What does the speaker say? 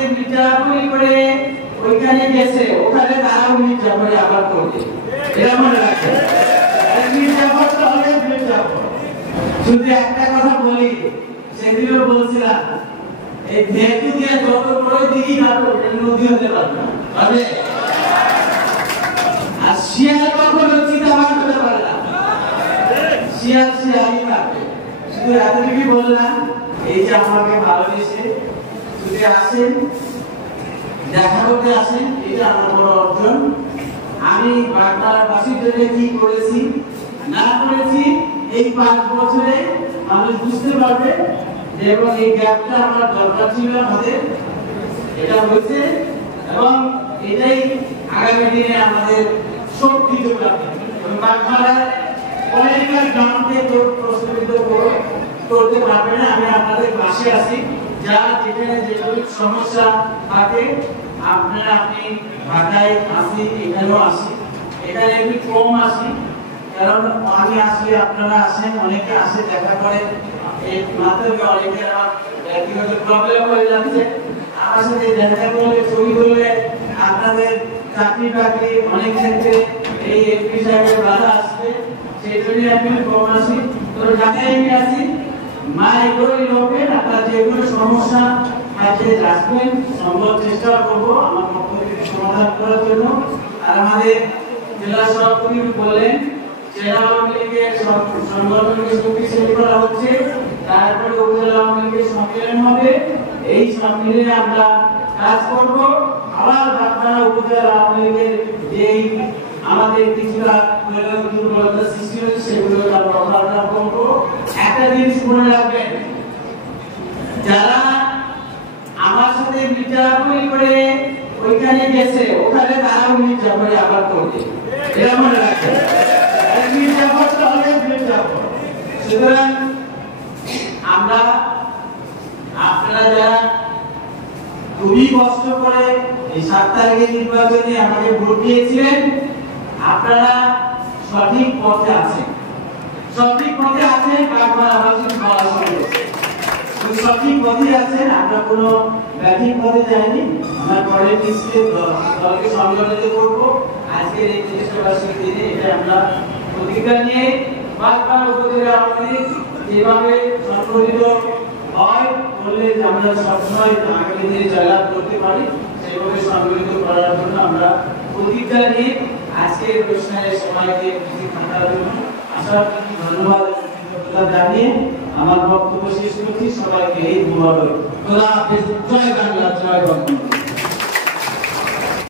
সাথে মির্জাপুরি করে ওইখানে গেছে, ওখানে তারাও মির্জাপুরি আবার করবে, এটা মনে রাখবেন। মির্জাপুর তো হবে মির্জাপুর। শুধু একটা কথা বলি, সেদিনও বলছিলাম এই ভেটু দিয়ে যত বড় দিঘি কাটো নদী হতে পারবে না, পারবে? আর শিয়াল কখনো চিতাবাঘ হতে পারে না, শিয়াল শিয়ালই পারবে। শুধু এতটুকুই বললাম, এই যে আমাকে ভালোবেসে যদি আসেন, দেখা করতে আসেন, এটা আমার বড় অর্জন। আমি বাংলাবাসীর জন্য কি করেছি না করেছি এই 5 বছরে মানুষ বুঝতে পারবে, এবং এই গ্যাপটা আমার দরকার ছিল আমাদের, এটা হয়েছে, এবং এটাই আগামী দিনে আমাদের শক্তি যোগাবে। বাংলার পলিটিক্যাল গ্রাউন্ডে প্রস্তুত করতে পারবে না। আমি আপনাদের পাশে আছি, যা যেখানে যেগুলো সমস্যা থাকে আপনারা, আপনি ঢাকায় আসি, এখানেও আসি, এখানে একটু কম আসি, কারণ আমি আসলে আপনারা আসেন, অনেকে আসে দেখা করেন, এই মাধ্যমে অনেকে আমার ব্যক্তিগত প্রবলেম হয়ে যাচ্ছে, আমার সাথে দেখা করলে ছবি করলে আপনাদের চাকরি বাকরি অনেক ক্ষেত্রে এই এমপি সাহেবের বাধা আসবে, সেই জন্য আমি কম আসি। তো ঢাকায় আমি আসি, মা এগুলোই লোকের আপনার যেগুলো সমস্যা আছে রাখবেন, সম্ভব চেষ্টা করবো আমার পক্ষ থেকে সমাধান করার জন্য। আর আমাদের জেলা সভাপতি বললেন জেলা আওয়ামী লীগের সংগঠনকে শক্তিশালী করা হচ্ছে, তারপরে উপজেলা আওয়ামী লীগের সম্মেলন হবে, এই সম্মেলনে আমরা কাজ করব। আবার আপনারা উপজেলা আওয়ামী লীগের যেই আমাদের কিছুটা দুর্বলতা সৃষ্টি হচ্ছে সেগুলো আমরা সমাধান করবো। একটা জিনিস মনে রাখবেন, যারা আমার সাথে মির্জাপুরি করে ওইখানে গেছে, ওখানে তারাও মির্জাপুরি আবার করবে, এটা মনে রাখবেন। মির্জাপুর তো হবে মির্জাপুর। সুতরাং আমরা, আপনারা যারা খুবই কষ্ট করে এই 7 তারিখের নির্বাচনে আমাকে ভোট দিয়েছিলেন, আপনারা সঠিক পথে আছেন, সঠিক পথে আছেন। বারবার আলোচনা করা হয়েছে, সঠিক পথে আছেন, আমরা কোনো ব্যাঠিক পথে যাইনি। আমরা পরের লিস্টে দলকে সংগঠিত করবো। আজকের এই দেশবাসীর দিনে এটা আমরা প্রতিজ্ঞা নিয়ে বারবার উপজেলা আওয়ামী লীগ যেভাবে সংগঠিত হয় বললে আমরা সবসময় আগামী দিনে জয়লাভ করতে পারি, সেইভাবে সংগঠিত করার জন্য আমরা প্রতিজ্ঞা নিয়ে আজকের অনুষ্ঠানের সময়কে থাকার জন্য ধন্যবাদ জানিয়ে আমার বক্তব্য শেষ করছি। সবাইকে এই ধন্যবাদ। খোদা হাফেজ। জয় বাংলা, জয় বঙ্গবন্ধু।